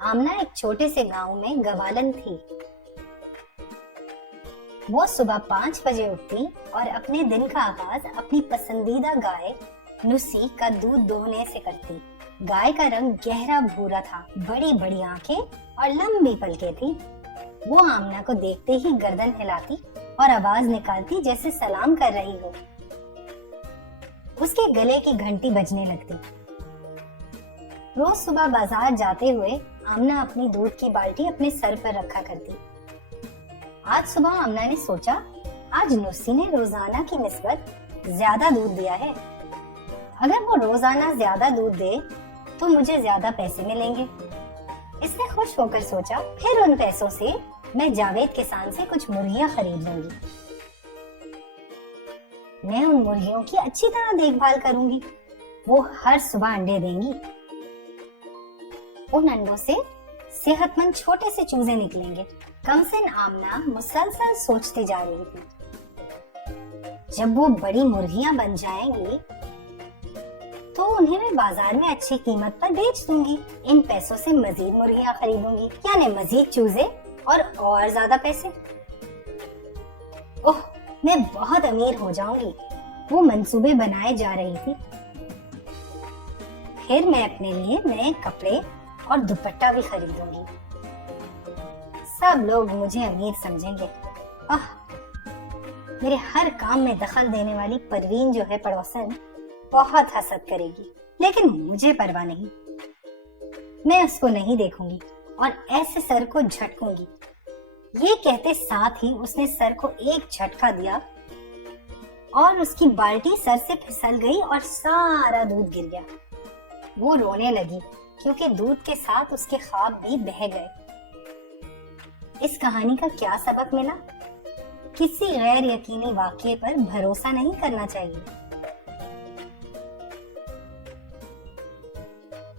आमना एक छोटे से गांव में गवालन थी। वो सुबह 5 बजे उठती और अपने दिन का आगाज अपनी पसंदीदा गाय नुसी का दूध दोहने से करती। गाय का रंग गहरा भूरा था, बड़ी बड़ी आंखें और लंबी पलकें थी। वो आमना को देखते ही गर्दन हिलाती और आवाज निकालती जैसे सलाम कर रही हो। उसके गले की घंटी बजने लगती। रोज सुबह बाजार जाते हुए आमना अपनी दूध की बाल्टी अपने सर पर रखा करती। आज सुबह आमना ने सोचा, आज नुसी ने रोजाना की निस्बत ज्यादा दूध दिया है। अगर वो रोजाना ज्यादा दूध दे तो मुझे ज्यादा पैसे मिलेंगे। इसने खुश होकर सोचा, फिर उन पैसों से मैं जावेद किसान से कुछ मुर्गियां खरीद लूंगी। मैं उन मुर्गियों की अच्छी तरह देखभाल करूंगी। वो हर सुबह अंडे देंगी। उन अंडों से सेहतमंद छोटे से चूजे निकलेंगे। कमसिन आमना मुसलसल सोचती जा रही थी। जब वो बड़ी मुर्गियां बन जाएंगी तो उन्हें मैं बाजार में अच्छी कीमत पर बेच दूंगी। इन पैसों से मजीद मुर्गियां खरीदूंगी, यानी मजीद चूजे और ज्यादा पैसे। ओह, मैं बहुत अमीर हो जाऊंगी। वो मंसूबे बनाए जा रही थी। फिर मैं अपने लिए नए कपड़े और दुपट्टा भी खरीदूंगी। सब लोग मुझे अमीर समझेंगे। आह, मेरे हर काम में दखल देने वाली परवीन जो है पड़ोसन, बहुत हसद करेगी, लेकिन मुझे परवाह नहीं। मैं उसको नहीं देखूंगी और ऐसे सर को झटकूंगी। ये कहते साथ ही उसने सर को एक झटका दिया और उसकी बाल्टी सर से फिसल गई और सारा दूध गिर गया। वो रोने लगी क्योंकि दूध के साथ उसके ख्वाब भी बह गए। इस कहानी का क्या सबक मिला? किसी गैर यकीनी वाक़ये पर भरोसा नहीं करना चाहिए।